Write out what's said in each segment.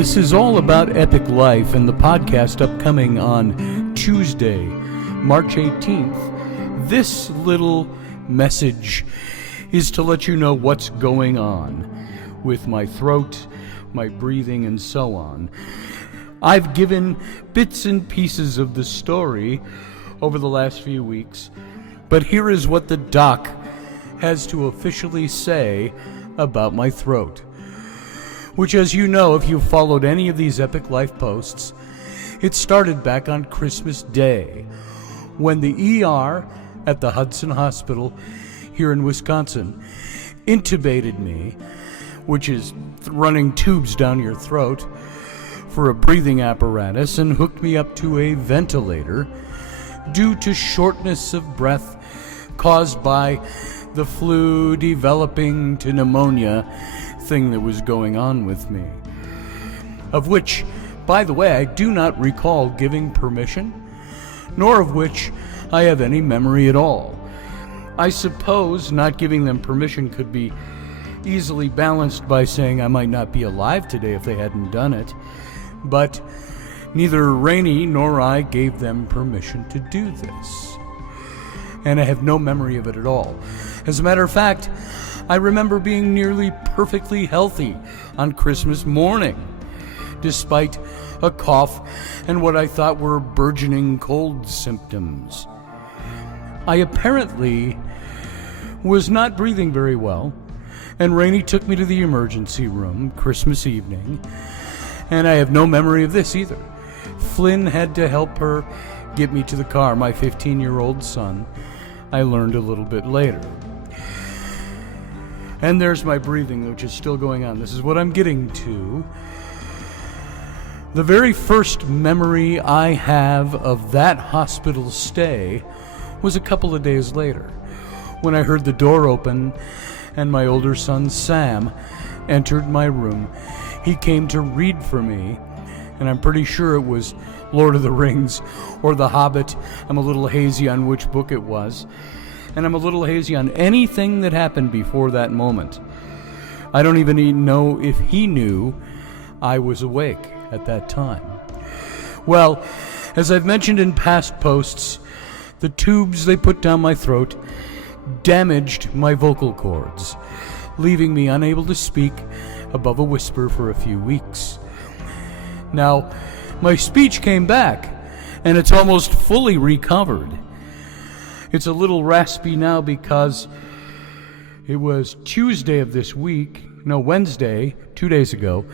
This is all about EpicLife and the podcast upcoming on Tuesday, March 18th. This little message is to let you know what's going on with my throat, my breathing, and so on. I've given bits and pieces of the story over the last few weeks, but here is what the doc has to officially say about my throat. Which, as you know, if you've followed any of these EpicLife posts, it started back on Christmas Day, when the ER at the Hudson Hospital here in Wisconsin intubated me, which is running tubes down your throat, for a breathing apparatus, and hooked me up to a ventilator due to shortness of breath caused by the flu-devoloping-to-pneumonia thing that was going on with me. Of which, by the way, I do not recall giving permission, nor of which I have any memory at all. I suppose not giving them permission could be easily balanced by saying I might not be alive today if they hadn't done it, but neither Raini nor I gave them permission to do this. And I have no memory of it at all. As a matter of fact, I remember being nearly perfectly healthy on Christmas morning, despite a cough and what I thought were burgeoning cold symptoms. I apparently was not breathing very well, and Raini took me to the emergency room Christmas evening, and I have no memory of this either. Flynn had to help her get me to the car, my 15-year-old son. I learned a little bit later. And there's my breathing, which is still going on. This is what I'm getting to. The very first memory I have of that hospital stay was a couple of days later, when I heard the door open and my older son, Sam, entered my room. He came to read for me, and I'm pretty sure it was Lord of the Rings or The Hobbit. I'm a little hazy on which book it was. And I'm a little hazy on anything that happened before that moment. I don't even know if he knew I was awake at that time. Well, as I've mentioned in past posts, the tubes they put down my throat damaged my vocal cords, leaving me unable to speak above a whisper for a few weeks. Now, my speech came back, and it's almost fully recovered. It's a little raspy now because it was Tuesday of this week, Wednesday, 2 days ago,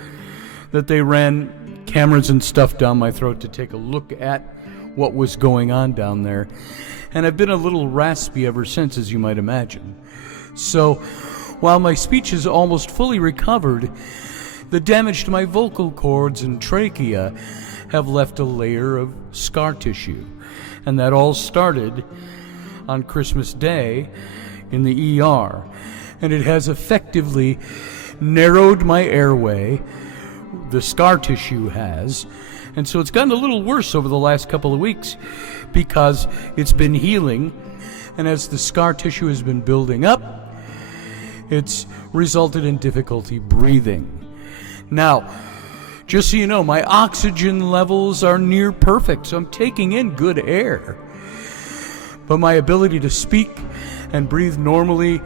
that they ran cameras and stuff down my throat to take a look at what was going on down there. And I've been a little raspy ever since, as you might imagine. So, while my speech is almost fully recovered, the damage to my vocal cords and trachea have left a layer of scar tissue. And that all started on Christmas Day in the ER, and it has effectively narrowed my airway, the scar tissue has, and so it's gotten a little worse over the last couple of weeks because it's been healing, and as the scar tissue has been building up, it's resulted in difficulty breathing. Now, just so you know, my oxygen levels are near perfect, so I'm taking in good air. But my ability to speak and breathe normally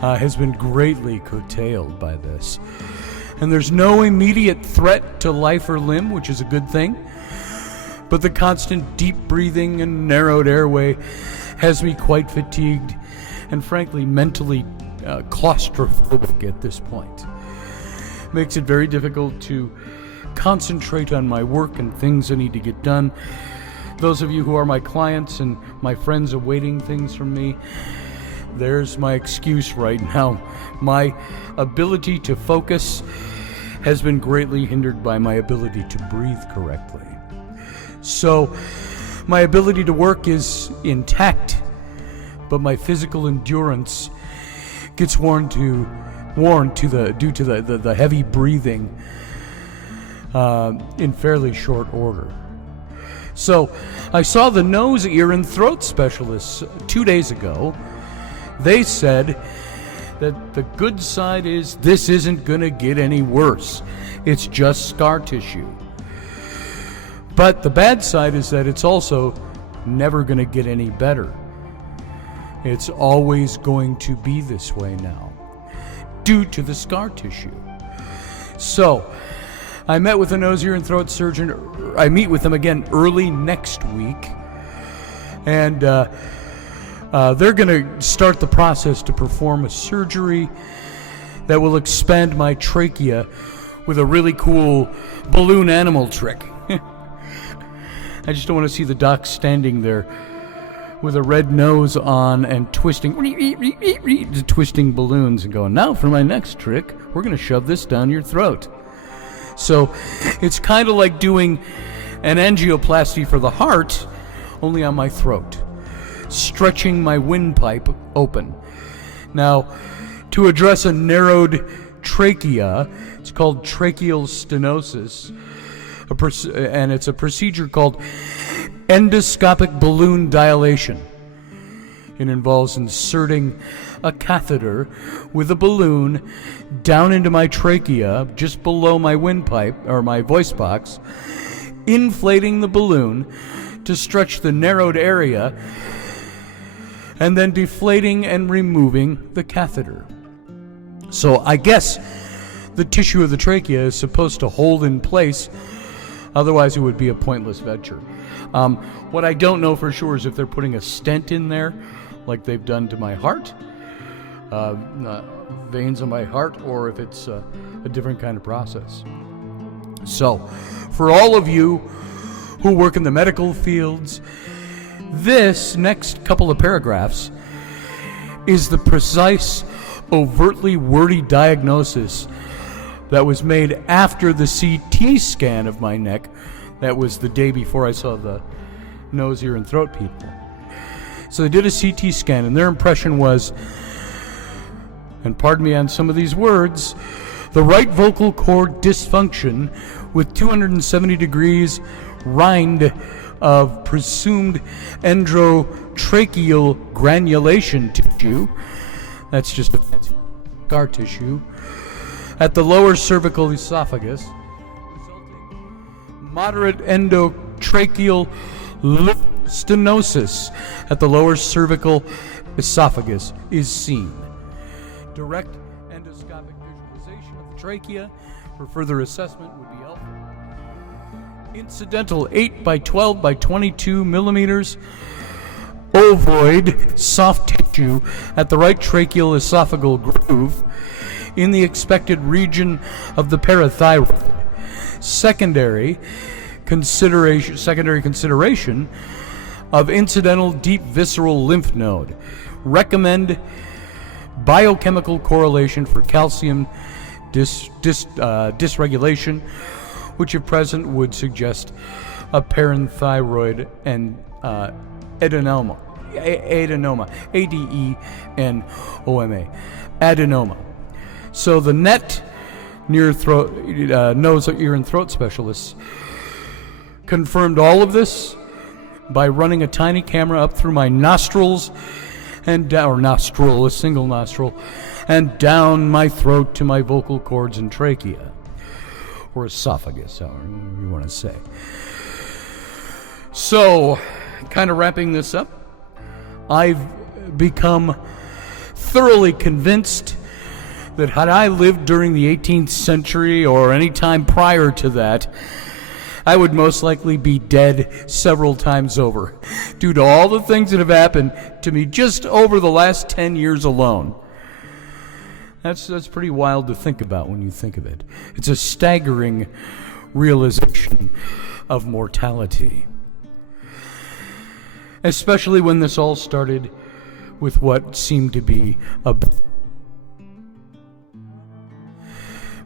has been greatly curtailed by this. And there's no immediate threat to life or limb, which is a good thing. But the constant deep breathing and narrowed airway has me quite fatigued and frankly mentally claustrophobic at this point. Makes it very difficult to concentrate on my work and things I need to get done. Those of you who are my clients and my friends awaiting things from me, there's my excuse right now. My ability to focus has been greatly hindered by my ability to breathe correctly. So, my ability to work is intact, but my physical endurance gets worn due to the heavy breathing in fairly short order. So, I saw the nose, ear, and throat specialists 2 days ago. They said that the good side is this isn't going to get any worse. It's just scar tissue. But the bad side is that it's also never going to get any better. It's always going to be this way now, due to the scar tissue. So, I met with a nose, ear, and throat surgeon. I meet with them again early next week. And they're going to start the process to perform a surgery that will expand my trachea with a really cool balloon animal trick. I just don't want to see the doc standing there with a red nose on and twisting balloons and going, now for my next trick, we're going to shove this down your throat. So it's kind of like doing an angioplasty for the heart, only on my throat, stretching my windpipe open. Now, to address a narrowed trachea, it's called tracheal stenosis, and it's a procedure called endoscopic balloon dilation. It involves inserting a catheter with a balloon down into my trachea, just below my windpipe, or my voice box, inflating the balloon to stretch the narrowed area, and then deflating and removing the catheter. So I guess the tissue of the trachea is supposed to hold in place, otherwise it would be a pointless venture. What I don't know for sure is if they're putting a stent in there, like they've done to my heart, veins in my heart, or if it's a different kind of process. So, for all of you who work in the medical fields, this next couple of paragraphs is the precise, overtly wordy diagnosis that was made after the CT scan of my neck. That was the day before I saw the nose, ear, and throat people. So they did a CT scan, and their impression was, and pardon me on some of these words, the right vocal cord dysfunction with 270 degrees rind of presumed endotracheal granulation tissue. That's just a scar tissue at the lower cervical esophagus. Moderate endotracheal stenosis at the lower cervical esophagus is seen. Direct endoscopic visualization of the trachea for further assessment would be helpful. Incidental 8 by 12 by 22 millimeters ovoid soft tissue at the right tracheal esophageal groove in the expected region of the parathyroid. Secondary consideration of incidental deep visceral lymph node. Recommend biochemical correlation for calcium dysregulation, which if present would suggest a parathyroid and adenoma, A-D-E-N-O-M-A, adenoma. So the NET, nose, ear, and throat specialists confirmed all of this by running a tiny camera up through my nostrils and down, a single nostril, and down my throat to my vocal cords and trachea, or esophagus, however you want to say. So, kind of wrapping this up, I've become thoroughly convinced that had I lived during the 18th century or any time prior to that, I would most likely be dead several times over due to all the things that have happened to me just over the last 10 years alone. That's pretty wild to think about when you think of it. It's a staggering realization of mortality. Especially when this all started with what seemed to be a...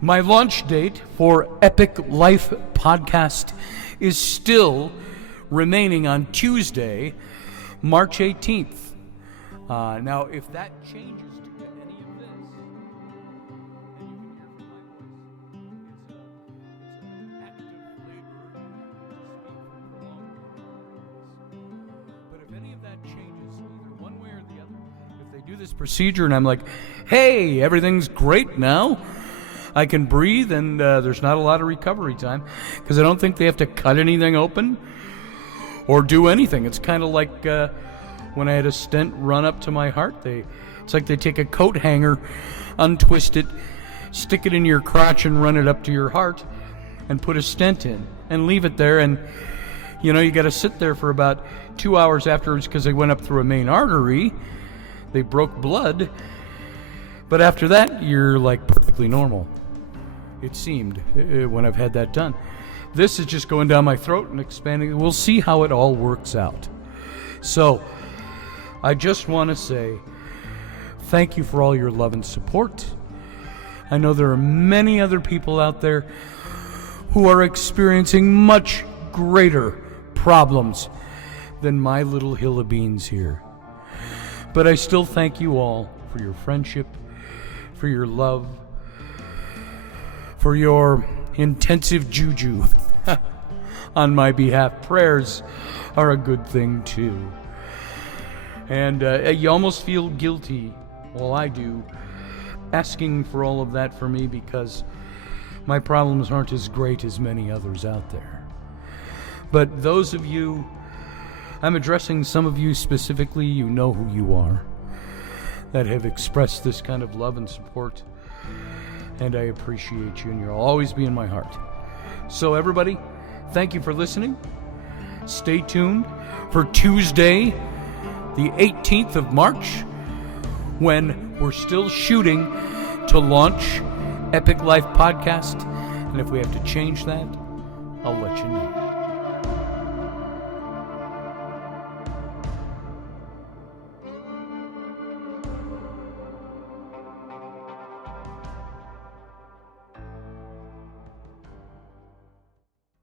My launch date for EpicLife podcast is still remaining on Tuesday, March 18th. Now, if that changes to any of this, then you can hear from my voice. It's an active labor to speak for prolonged periods. But if any of that changes, either one way or the other, if they do do this procedure, and I'm like, hey, everything's great now. I can breathe, and there's not a lot of recovery time because I don't think they have to cut anything open or do anything. It's kind of like when I had a stent run up to my heart. It's like they take a coat hanger, untwist it, stick it in your crotch and run it up to your heart and put a stent in and leave it there. And, you know, you got to sit there for about 2 hours afterwards because they went up through a main artery. They broke blood. But after that, you're like perfectly normal. It seemed when I've had that done. This is just going down my throat and expanding. We'll see how it all works out. So, I just want to say thank you for all your love and support. I know there are many other people out there who are experiencing much greater problems than my little hill of beans here. But I still thank you all for your friendship, for your love, for your intensive juju on my behalf. Prayers are a good thing too. And you almost feel guilty, well I do, asking for all of that for me because my problems aren't as great as many others out there. But those of you, I'm addressing some of you specifically, you know who you are, that have expressed this kind of love and support. And I appreciate you, and you'll always be in my heart. So everybody, thank you for listening. Stay tuned for Tuesday, the 18th of March, when we're still shooting to launch EpicLife podcast. And if we have to change that, I'll let you know.